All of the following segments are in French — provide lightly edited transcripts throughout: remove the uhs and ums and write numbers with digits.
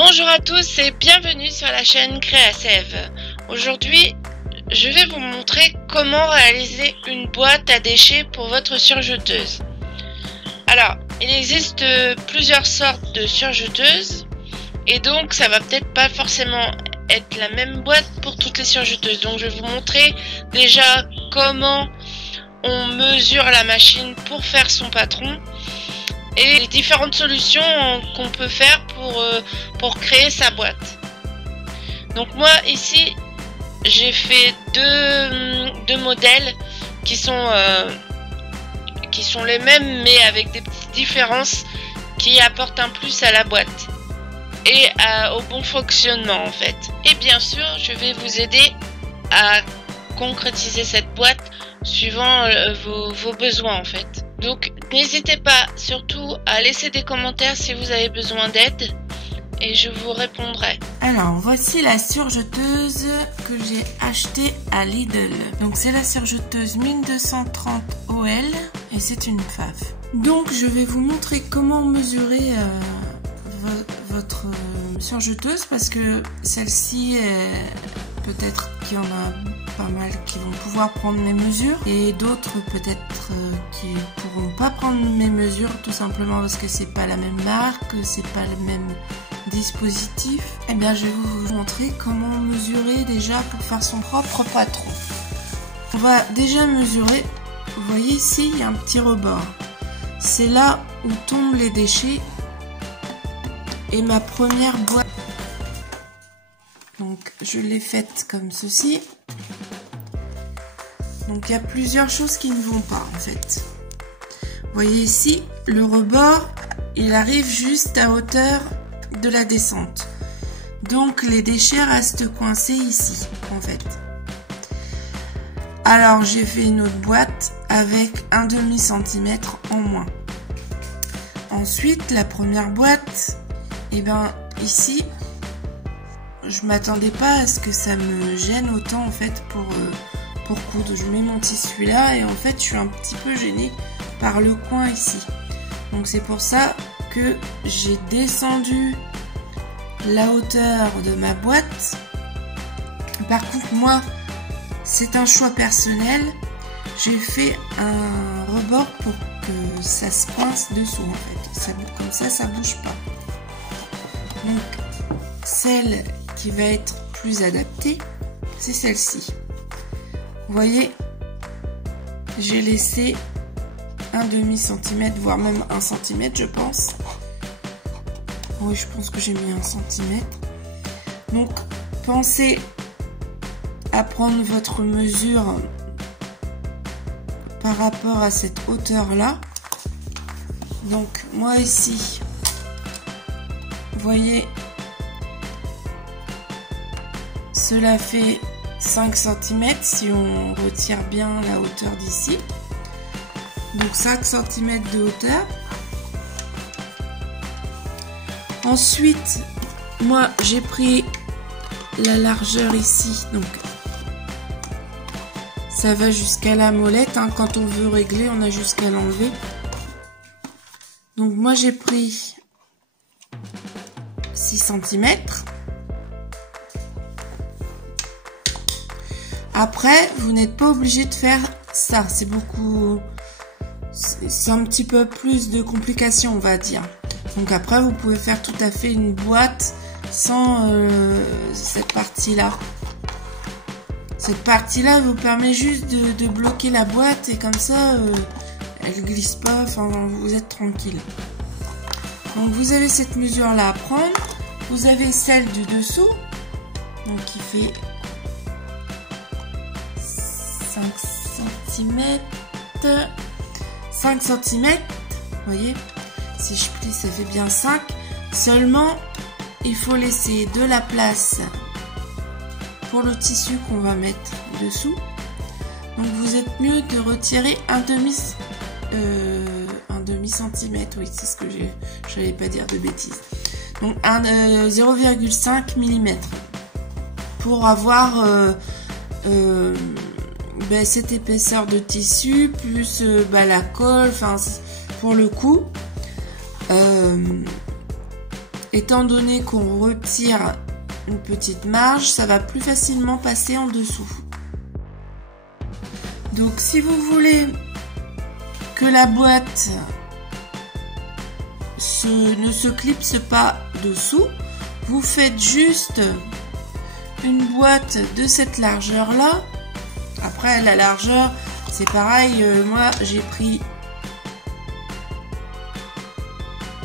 Bonjour à tous et bienvenue sur la chaîne Créasev. Aujourd'hui, je vais vous montrer comment réaliser une boîte à déchets pour votre surjeteuse. Alors, il existe plusieurs sortes de surjeteuses et donc ça va peut-être pas forcément être la même boîte pour toutes les surjeteuses. Donc je vais vous montrer déjà comment on mesure la machine pour faire son patron et les différentes solutions qu'on peut faire pour créer sa boîte. Donc moi ici j'ai fait deux modèles qui sont les mêmes mais avec des petites différences qui apportent un plus à la boîte et au bon fonctionnement en fait. Et bien sûr je vais vous aider à concrétiser cette boîte suivant vos besoins en fait. Donc n'hésitez pas surtout à laisser des commentaires si vous avez besoin d'aide et je vous répondrai. Alors voici la surjeteuse que j'ai achetée à Lidl. Donc c'est la surjeteuse 1230 OL et c'est une FAF. Donc je vais vous montrer comment mesurer votre surjeteuse parce que celle-ci peut-être qu'il y en a pas mal qui vont pouvoir prendre mes mesures et d'autres peut-être qui pourront pas prendre mes mesures tout simplement parce que c'est pas la même marque, c'est pas le même dispositif. Et bien je vais vous montrer comment mesurer déjà pour faire son propre patron. On va déjà mesurer. Vous voyez ici il y a un petit rebord, c'est là où tombent les déchets et ma première boîte. Donc je l'ai faite comme ceci. Donc il y a plusieurs choses qui ne vont pas en fait. Vous voyez ici, le rebord, il arrive juste à hauteur de la descente. Donc les déchets restent coincés ici en fait. Alors j'ai fait une autre boîte avec un demi-centimètre en moins. Ensuite la première boîte, et ben ici, je m'attendais pas à ce que ça me gêne autant en fait pour coudre. Je mets mon tissu là et en fait je suis un petit peu gênée par le coin ici. Donc c'est pour ça que j'ai descendu la hauteur de ma boîte. Par contre moi c'est un choix personnel. J'ai fait un rebord pour que ça se coince dessous en fait. Comme ça bouge pas. Donc celle qui va être plus adaptée, c'est celle-ci. Vous voyez, j'ai laissé un demi-centimètre, voire même 1 centimètre, je pense. Oui, je pense que j'ai mis 1 centimètre. Donc, pensez à prendre votre mesure par rapport à cette hauteur-là. Donc, moi ici, vous voyez, cela fait 5 cm si on retire bien la hauteur d'ici. Donc 5 cm de hauteur. Ensuite, moi j'ai pris la largeur ici. Donc ça va jusqu'à la molette. Hein. Quand on veut régler, on a jusqu'à l'enlever. Donc moi j'ai pris 6 cm. Après, vous n'êtes pas obligé de faire ça. C'est un petit peu plus de complications, on va dire. Donc après, vous pouvez faire tout à fait une boîte sans cette partie-là. Cette partie-là vous permet juste de bloquer la boîte et comme ça, elle glisse pas. Enfin, vous êtes tranquille. Donc vous avez cette mesure-là à prendre. Vous avez celle du dessous, donc qui fait 5 cm, vous voyez, si je plie ça fait bien 5, seulement il faut laisser de la place pour le tissu qu'on va mettre dessous. Donc vous êtes mieux de retirer un demi centimètre, oui c'est ce que je n'allais pas dire de bêtises, donc 0,5 mm pour avoir cette épaisseur de tissu plus la colle, enfin pour le coup étant donné qu'on retire une petite marge, ça va plus facilement passer en dessous. Donc si vous voulez que la boîte ne se clipse pas dessous, vous faites juste une boîte de cette largeur là. Après la largeur c'est pareil, moi j'ai pris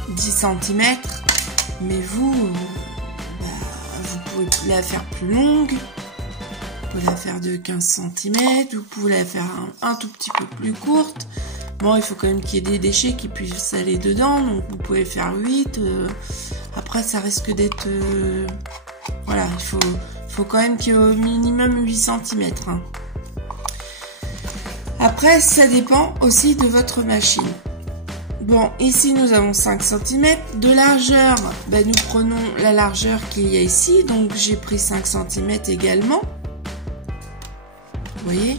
10 cm, mais vous pouvez la faire plus longue, vous pouvez la faire de 15 cm, vous pouvez la faire un tout petit peu plus courte. Bon, il faut quand même qu'il y ait des déchets qui puissent aller dedans, donc vous pouvez faire 8. Après, ça risque d'être... voilà, il faut quand même qu'il y ait au minimum 8 cm. Hein. Après, ça dépend aussi de votre machine. Bon, ici, nous avons 5 cm. De largeur, ben, nous prenons la largeur qu'il y a ici, donc j'ai pris 5 cm également. Vous voyez ?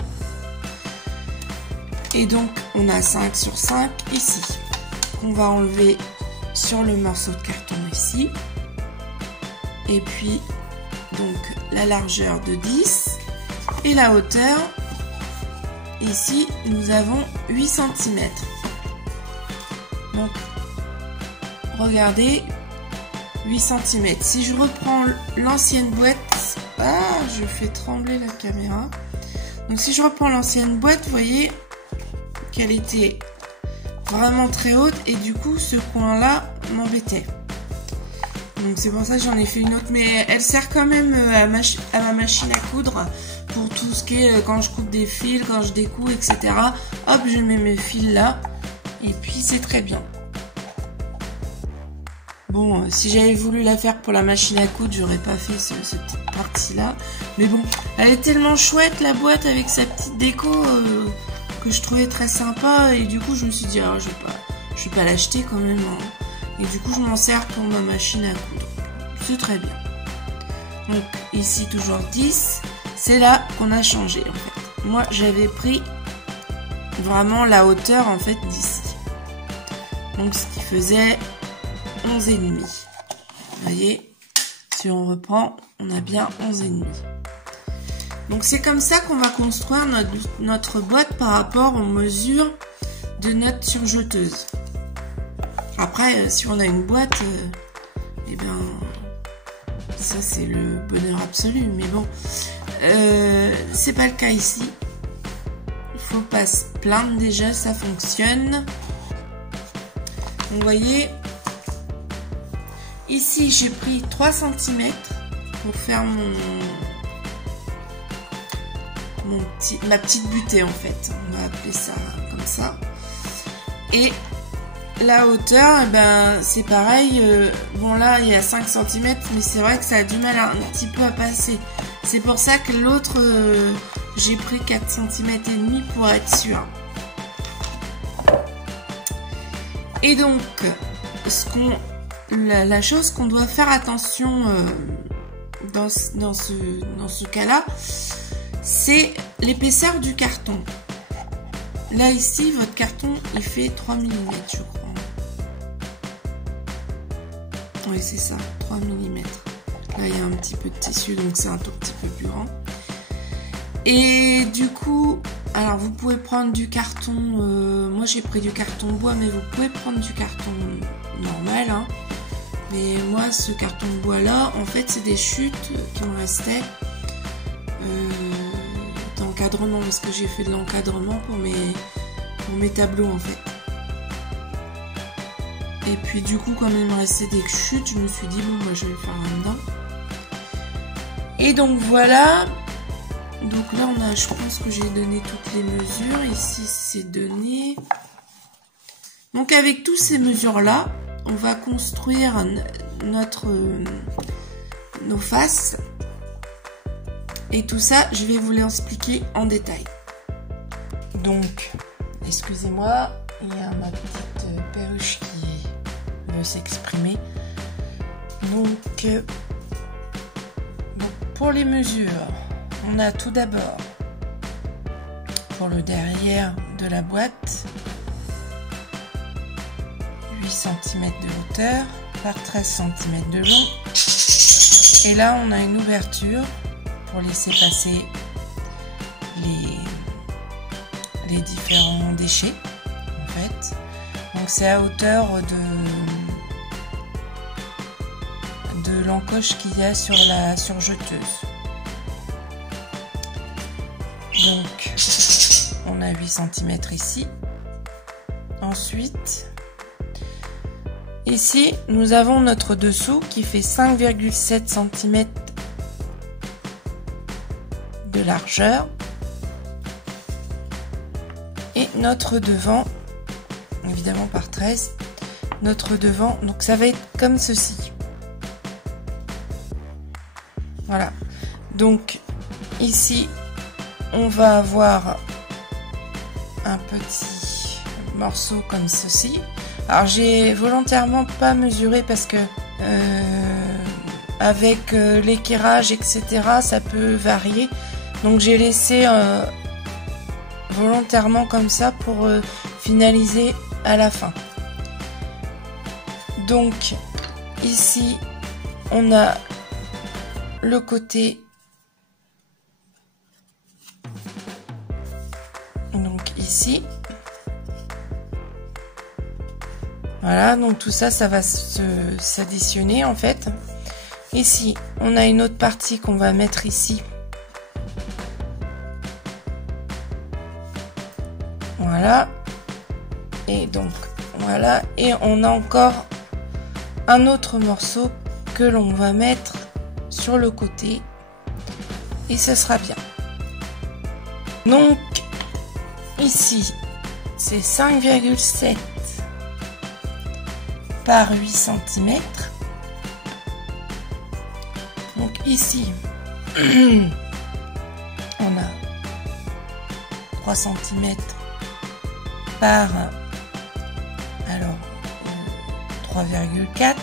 Et donc, on a 5 sur 5 ici. On va enlever sur le morceau de carton ici. Et puis, donc, la largeur de 10. Et la hauteur, ici, nous avons 8 cm. Donc, regardez, 8 cm. Si je reprends l'ancienne boîte... Ah, je fais trembler la caméra. Donc, si je reprends l'ancienne boîte, vous voyez... qu'elle était vraiment très haute et du coup ce coin là m'embêtait, donc c'est pour ça que j'en ai fait une autre, mais elle sert quand même à ma machine à coudre pour tout ce qui est quand je coupe des fils, quand je découpe, etc. Hop, je mets mes fils là et puis c'est très bien. Bon, si j'avais voulu la faire pour la machine à coudre, j'aurais pas fait cette petite partie là, mais bon, elle est tellement chouette la boîte avec sa petite déco que je trouvais très sympa, et du coup je me suis dit ah, je vais pas l'acheter quand même, hein. Et du coup je m'en sers pour ma machine à coudre, c'est très bien. Donc ici toujours 10, c'est là qu'on a changé en fait. Moi j'avais pris vraiment la hauteur en fait d'ici, donc ce qui faisait 11,5. Vous voyez, si on reprend, on a bien 11,5. Donc c'est comme ça qu'on va construire notre boîte par rapport aux mesures de notre surjeteuse. Après, si on a une boîte, eh bien, ça c'est le bonheur absolu. Mais bon, c'est pas le cas ici. Il faut pas se plaindre, déjà ça fonctionne. Donc, vous voyez, ici j'ai pris 3 cm pour faire ma petite butée en fait, on va appeler ça comme ça. Et la hauteur, eh ben, c'est pareil, bon là il y a 5 cm, mais c'est vrai que ça a du mal un petit peu à passer. C'est pour ça que l'autre, j'ai pris 4 cm et demi pour être sûr. Et donc, la chose qu'on doit faire attention dans ce cas-là, c'est l'épaisseur du carton. Là ici, votre carton il fait 3 mm je crois. Oui c'est ça, 3 mm. Là il y a un petit peu de tissu, donc c'est un tout petit peu plus grand. Et du coup, alors vous pouvez prendre du carton, moi j'ai pris du carton bois, mais vous pouvez prendre du carton normal, hein. Mais moi ce carton de bois là, en fait c'est des chutes qui me restaient d'encadrement, parce que j'ai fait de l'encadrement pour mes tableaux en fait. Et puis du coup, comme il me restait des chutes, je me suis dit bon, je vais le faire là-dedans. Et donc voilà. Donc là on a, je pense que j'ai donné toutes les mesures. Ici c'est donné. Donc avec toutes ces mesures là, on va construire nos faces. Et tout ça, je vais vous l'expliquer en détail. Donc, excusez-moi, il y a ma petite perruche qui veut s'exprimer. Donc, pour les mesures, on a tout d'abord, pour le derrière de la boîte, 8 cm de hauteur par 13 cm de long. Et là, on a une ouverture pour laisser passer les différents déchets, en fait. Donc c'est à hauteur de l'encoche qu'il y a sur la surjeteuse. Donc on a 8 cm ici. Ensuite, ici nous avons notre dessous qui fait 5,7 cm de largeur et notre devant, évidemment par 13, notre devant, donc ça va être comme ceci. Voilà, donc ici on va avoir un petit morceau comme ceci. Alors j'ai volontairement pas mesuré parce que avec l'équerrage etc ça peut varier, donc j'ai laissé volontairement comme ça pour finaliser à la fin. Donc ici on a le côté, donc ici, voilà, donc tout ça, ça va s'additionner en fait. Ici on a une autre partie qu'on va mettre ici. Voilà, et donc voilà, et on a encore un autre morceau que l'on va mettre sur le côté et ce sera bien. Donc ici c'est 5,7 par 8 cm. Donc ici on a 3 cm par, alors 3,4.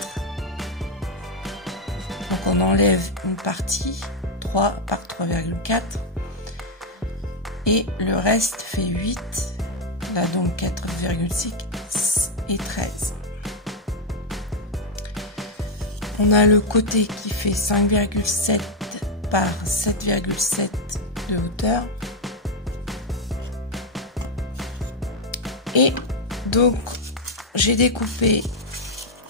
Donc on enlève une partie, 3 par 3,4 et le reste fait 8, là donc 4,6 et 13. On a le côté qui fait 5,7 par 7,7 de hauteur. Et donc j'ai découpé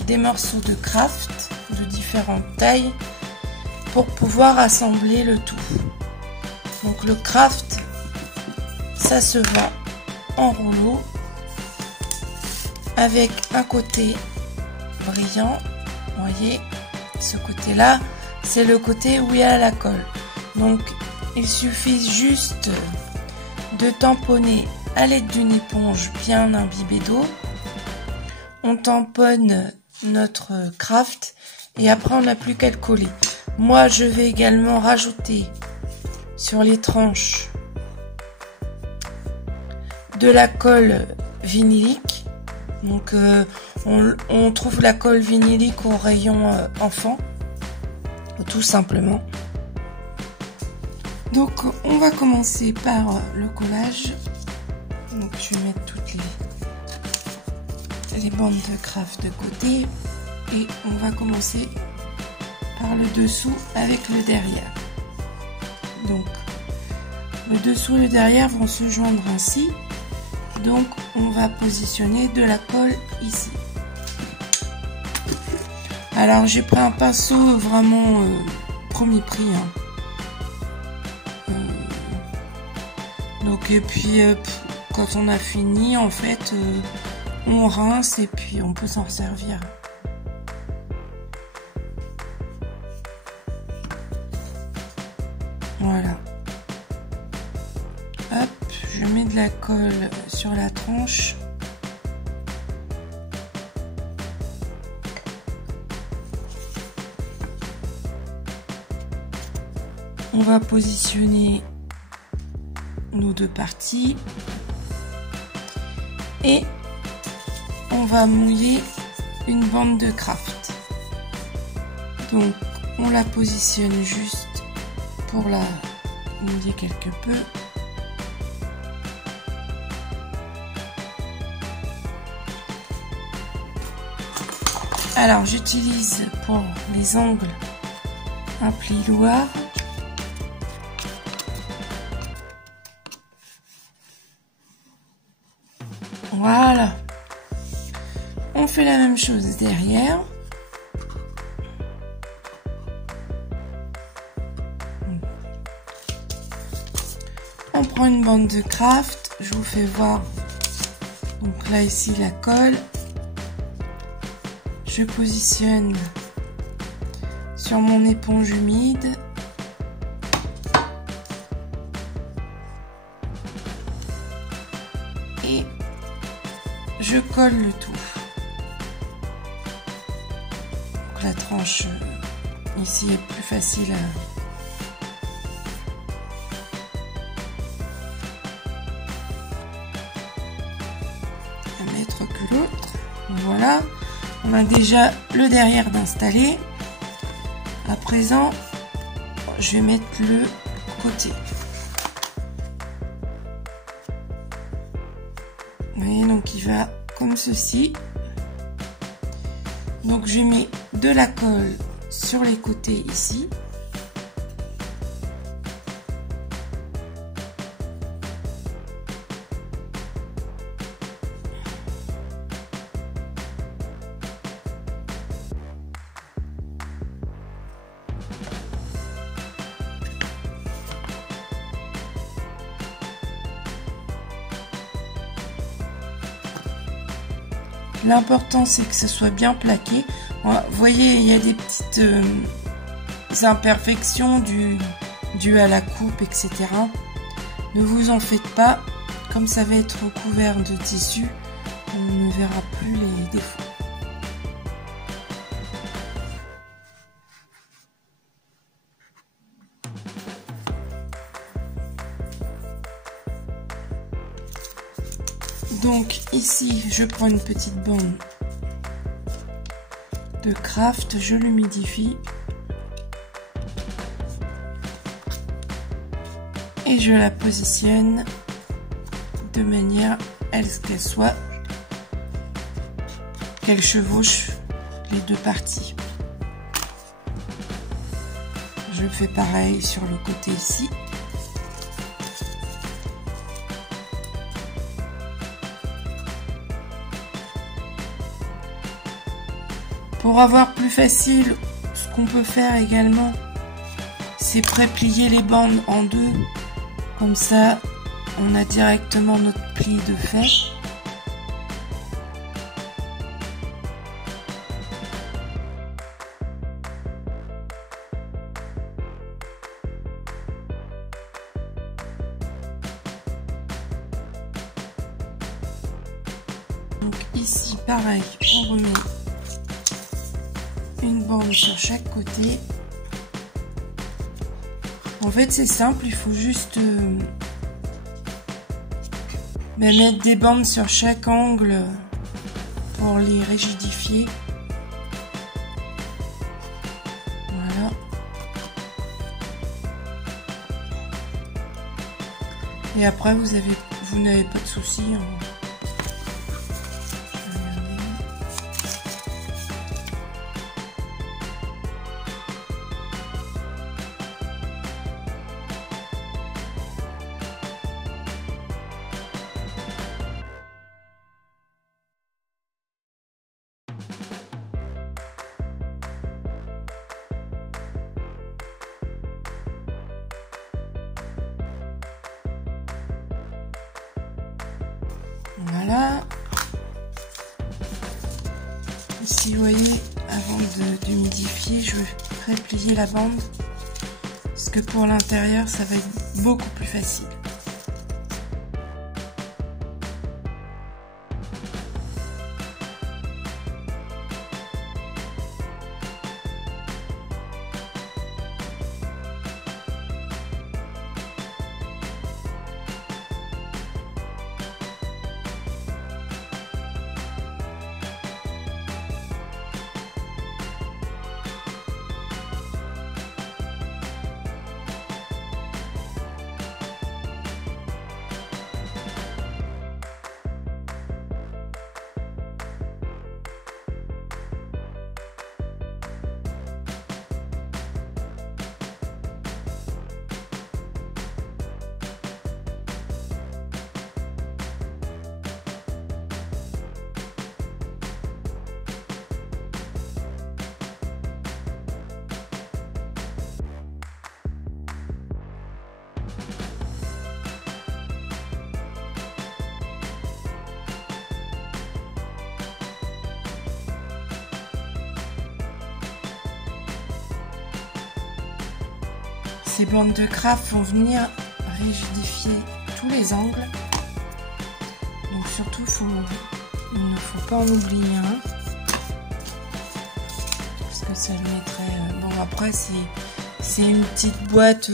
des morceaux de craft de différentes tailles pour pouvoir assembler le tout. Donc le craft, ça se vend en rouleau avec un côté brillant. Vous voyez, ce côté là c'est le côté où il y a la colle. Donc il suffit juste de tamponner à l'aide d'une éponge bien imbibée d'eau. On tamponne notre craft et après on n'a plus qu'à le coller. Moi je vais également rajouter sur les tranches de la colle vinylique. Donc on trouve la colle vinylique au rayon enfant, tout simplement. Donc on va commencer par le collage. Donc je vais mettre toutes les bandes de craft de côté et on va commencer par le dessous avec le derrière. Donc le dessous et le derrière vont se joindre ainsi. Donc on va positionner de la colle ici. Alors j'ai pris un pinceau vraiment premier prix. Donc et puis quand on a fini, en fait, on rince et puis on peut s'en servir. Voilà. Hop, je mets de la colle sur la tranche. On va positionner nos deux parties. Et on va mouiller une bande de craft. Donc on la positionne juste pour la mouiller quelque peu. Alors j'utilise pour les angles un pli-loir. Voilà. On fait la même chose derrière. On prend une bande de craft. Je vous fais voir. Donc là ici la colle. Je positionne sur mon éponge humide. Et je colle le tout. Donc la tranche ici est plus facile à mettre que l'autre. Voilà. On a déjà le derrière d'installer. À présent, je vais mettre le côté. Vous voyez, donc il va comme ceci. Donc je mets de la colle sur les côtés ici. L'important c'est que ce soit bien plaqué. Vous voyez, il y a des petites imperfections dues à la coupe, etc. Ne vous en faites pas. Comme ça va être recouvert de tissu, on ne verra plus les défauts. Donc ici, je prends une petite bande de craft, je l'humidifie et je la positionne de manière à ce qu'elle chevauche les deux parties. Je fais pareil sur le côté ici. Pour avoir plus facile, ce qu'on peut faire également, c'est pré-plier les bandes en deux. Comme ça, on a directement notre pli de fait. Donc ici, pareil, on remet une bande sur chaque côté. En fait c'est simple, il faut juste mettre des bandes sur chaque angle pour les rigidifier. Voilà. Et après vous n'avez pas de soucis. Voilà. Ici, vous voyez, avant d'humidifier, je vais replier la bande parce que pour l'intérieur, ça va être beaucoup plus facile. Ces bandes de craft vont venir rigidifier tous les angles. Donc surtout, il ne faut pas en oublier un. Parce que ça le mettrait... Bon, après, c'est une petite boîte,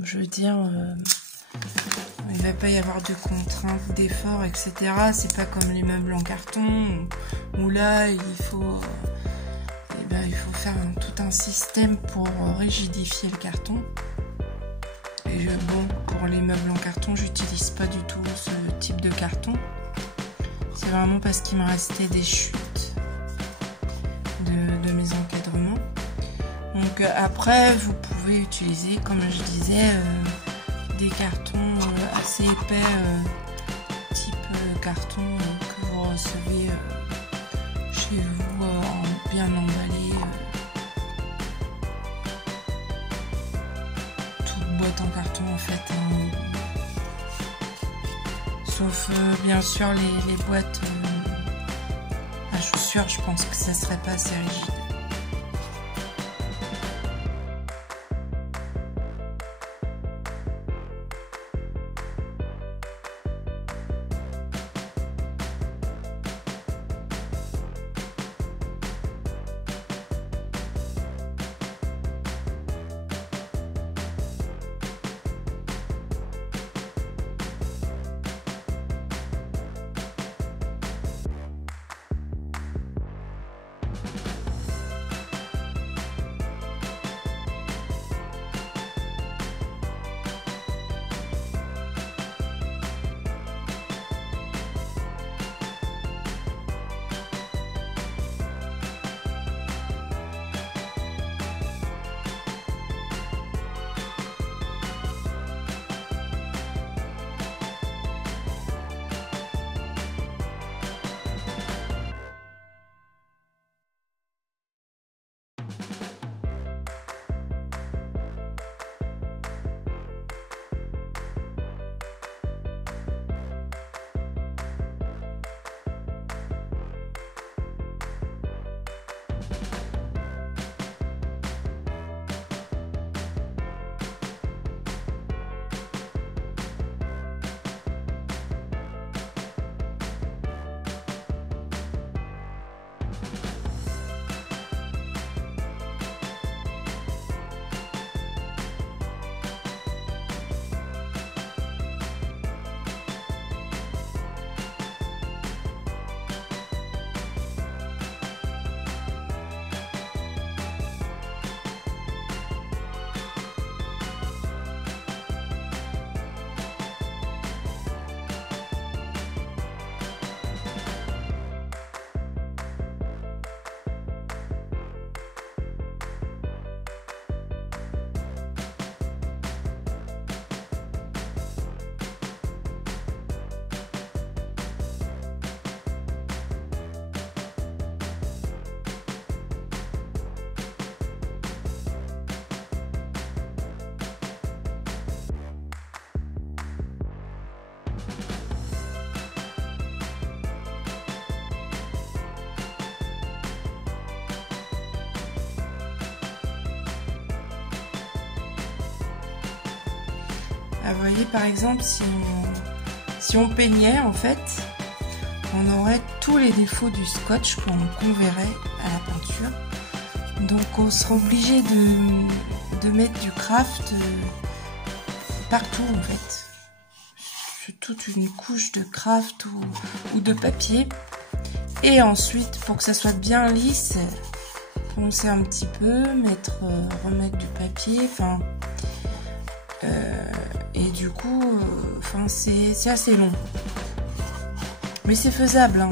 je veux dire... il ne va pas y avoir de contraintes, d'efforts, etc. C'est pas comme les meubles en carton où là il faut faire tout un système pour rigidifier le carton. Et bon, pour les meubles en carton, j'utilise pas du tout ce type de carton. C'est vraiment parce qu'il me restait des chutes de mes encadrements. Donc après, vous pouvez utiliser, comme je disais, des cartons assez épais, type carton que vous recevez chez vous, bien emballé, toute boîte en carton en fait, hein. Sauf bien sûr les boîtes à chaussures, je pense que ça serait pas assez rigide. Vous voyez, par exemple, si on peignait, en fait, on aurait tous les défauts du scotch qu'on verrait à la peinture. Donc on sera obligé de mettre du craft partout, en fait. Sur toute une couche de craft ou de papier. Et ensuite, pour que ça soit bien lisse, poncer un petit peu, remettre du papier, enfin... et du coup, c'est assez long. Mais c'est faisable, hein.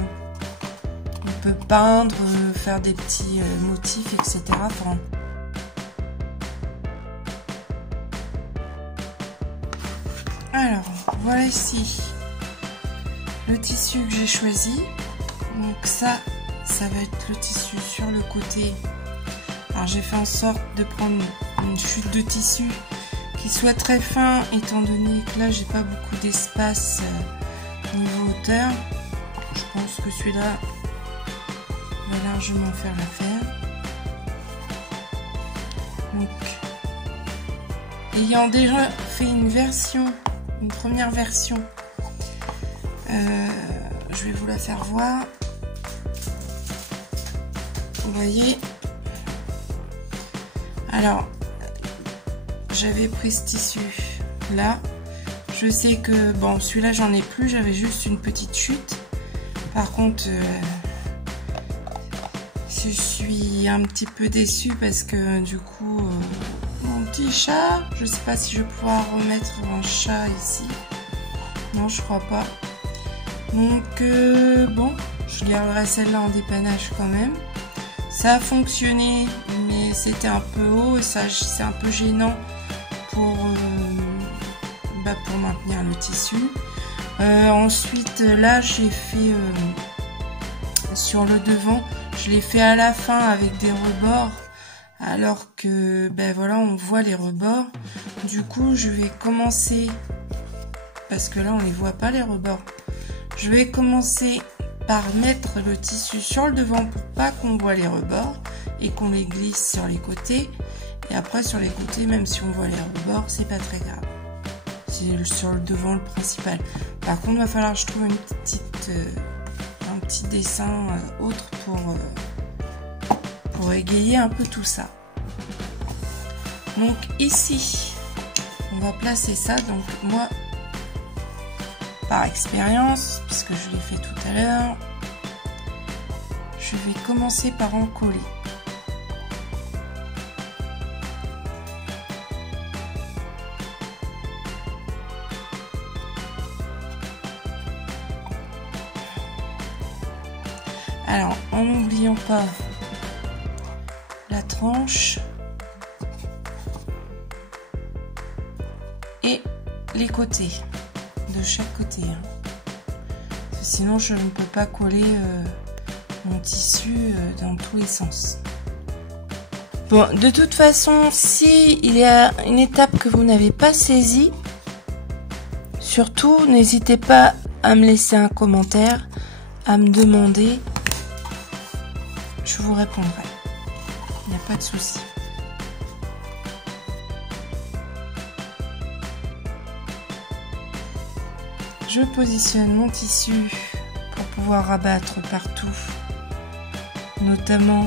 On peut peindre, faire des petits motifs, etc. Enfin, alors, voilà ici le tissu que j'ai choisi. Donc ça va être le tissu sur le côté. Alors j'ai fait en sorte de prendre une chute de tissu qui soit très fin, étant donné que là j'ai pas beaucoup d'espace niveau hauteur. Je pense que celui-là va largement faire l'affaire. Donc ayant déjà fait une première version, je vais vous la faire voir. Vous voyez, alors j'avais pris ce tissu là. Je sais que bon, celui-là j'en ai plus, j'avais juste une petite chute. Par contre, je suis un petit peu déçue parce que du coup, mon petit chat, je sais pas si je vais pouvoir remettre un chat ici. Non, je crois pas. Donc bon, je garderai celle-là en dépannage quand même. Ça a fonctionné, mais c'était un peu haut et ça c'est un peu gênant pour maintenir le tissu. Ensuite, là j'ai fait sur le devant, je l'ai fait à la fin avec des rebords, alors que voilà, on voit les rebords. Du coup, je vais commencer, parce que là on les voit pas les rebords. Je vais commencer par mettre le tissu sur le devant pour pas qu'on voit les rebords et qu'on les glisse sur les côtés. Et après sur les côtés, même si on voit les rebords, c'est pas très grave. C'est sur le devant le principal. Par contre, il va falloir que je trouve un petit dessin autre pour égayer un peu tout ça. Donc ici, on va placer ça. Donc moi, par expérience, puisque je l'ai fait tout à l'heure, je vais commencer par en coller. Alors, en n'oubliant pas la tranche et les côtés. De chaque côté, sinon je ne peux pas coller mon tissu dans tous les sens. Bon, de toute façon, si il y a une étape que vous n'avez pas saisie, surtout n'hésitez pas à me laisser un commentaire, à me demander, je vous répondrai, il n'y a pas de souci. Je positionne mon tissu pour pouvoir rabattre partout, notamment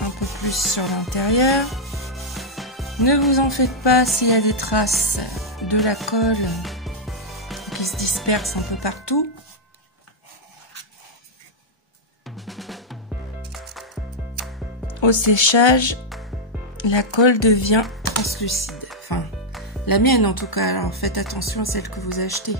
un peu plus sur l'intérieur. Ne vous en faites pas s'il y a des traces de la colle qui se dispersent un peu partout. Au séchage, la colle devient translucide. Enfin, la mienne en tout cas, alors faites attention à celle que vous achetez.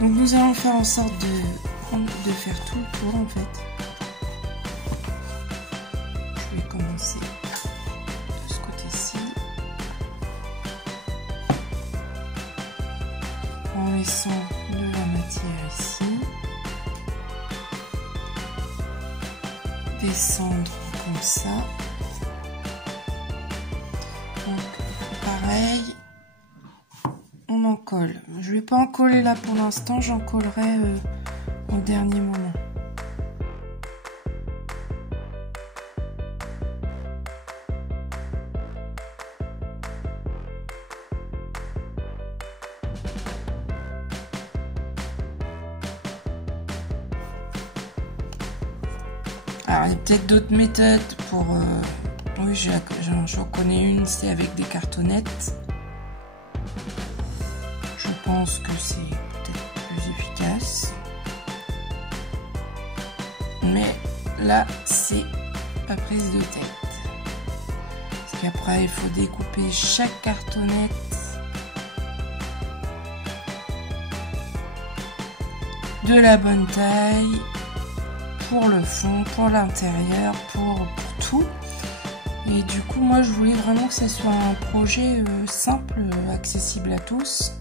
Donc nous allons faire en sorte de faire tout le tour en fait. Je vais commencer de ce côté-ci en laissant de la matière ici, descendre comme ça. Donc pareil, on en colle. Je vais pas en coller là pour l'instant, j'en collerai au dernier moment. Alors il y a peut-être d'autres méthodes pour... Oui, j'en connais une, c'est avec des cartonnettes. Je pense que c'est peut-être plus efficace. Mais là, c'est pas prise de tête. Parce qu'après, il faut découper chaque cartonnette. De la bonne taille. Pour le fond, pour l'intérieur, pour tout. Et du coup, moi, je voulais vraiment que ce soit un projet simple, accessible à tous.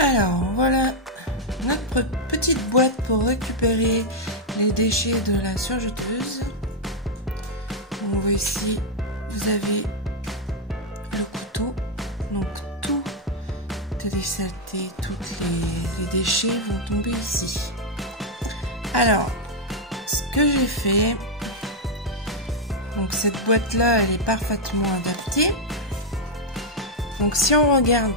Alors voilà notre petite boîte pour récupérer les déchets de la surjeteuse. On voit ici, vous avez le couteau, donc toutes les saletés, tous les déchets vont tomber ici. Alors, ce que j'ai fait, donc cette boîte là, elle est parfaitement adaptée. Donc si on regarde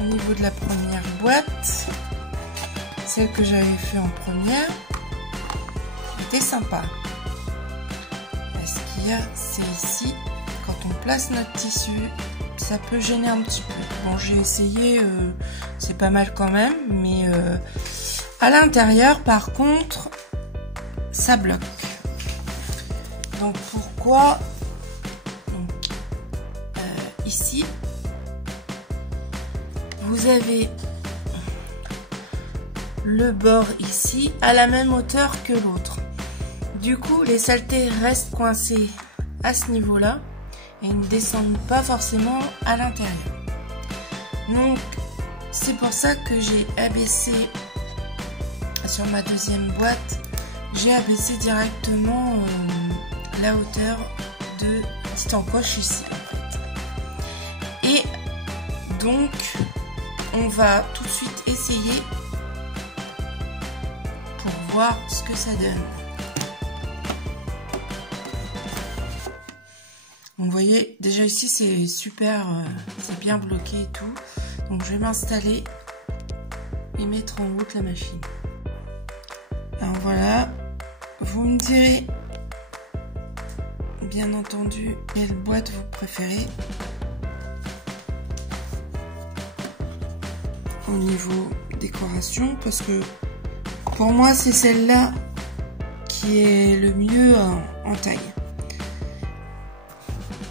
au niveau de la première boîte, celle que j'avais fait en première, était sympa. Et ce qu'il y a, c'est ici, quand on place notre tissu, ça peut gêner un petit peu. Bon, j'ai essayé, c'est pas mal quand même, mais à l'intérieur, par contre, ça bloque. Donc pourquoi? Donc, ici, vous avez le bord ici à la même hauteur que l'autre. Du coup, les saletés restent coincées à ce niveau-là et ne descendent pas forcément à l'intérieur. Donc, c'est pour ça que j'ai abaissé sur ma deuxième boîte, j'ai abaissé directement la hauteur de petite encoche ici en fait. Et donc, on va tout de suite essayer pour voir ce que ça donne. Donc, vous voyez, déjà ici c'est super, c'est bien bloqué et tout. Donc je vais m'installer et mettre en route la machine. Alors voilà, vous me direz bien entendu quelle boîte vous préférez. Au niveau décoration, parce que pour moi c'est celle-là qui est le mieux en taille.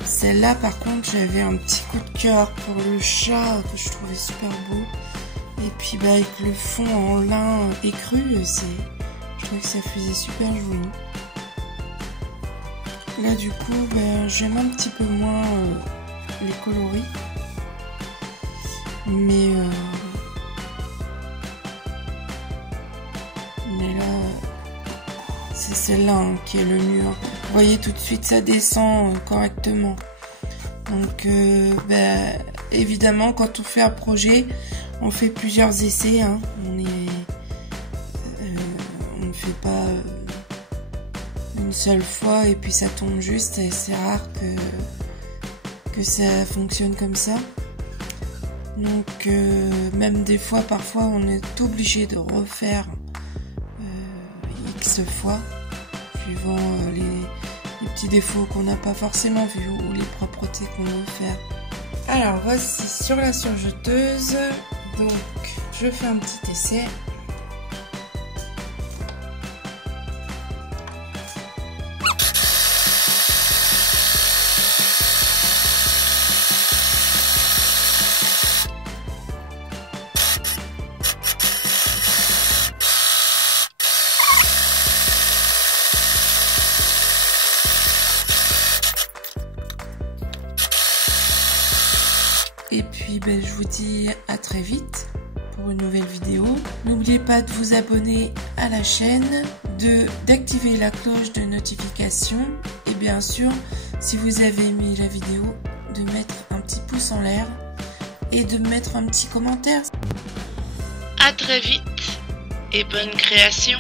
Celle-là par contre j'avais un petit coup de cœur pour le chat que je trouvais super beau, et puis bah, avec le fond en lin écru, je trouvais que ça faisait super joli. Là du coup j'aime un petit peu moins les coloris, mais là c'est celle-là hein, qui est le mur. Vous voyez tout de suite ça descend correctement. Donc évidemment quand on fait un projet on fait plusieurs essais hein. On ne fait pas une seule fois et puis ça tombe juste, et c'est rare que ça fonctionne comme ça. Donc même des fois, parfois on est obligé de refaire X fois suivant les petits défauts qu'on n'a pas forcément vus ou les propretés qu'on veut faire. Alors voici sur la surjeteuse, donc je fais un petit essai. Et puis je vous dis à très vite pour une nouvelle vidéo. N'oubliez pas de vous abonner à la chaîne, d'activer la cloche de notification et bien sûr, si vous avez aimé la vidéo, de mettre un petit pouce en l'air et de mettre un petit commentaire. À très vite et bonne création.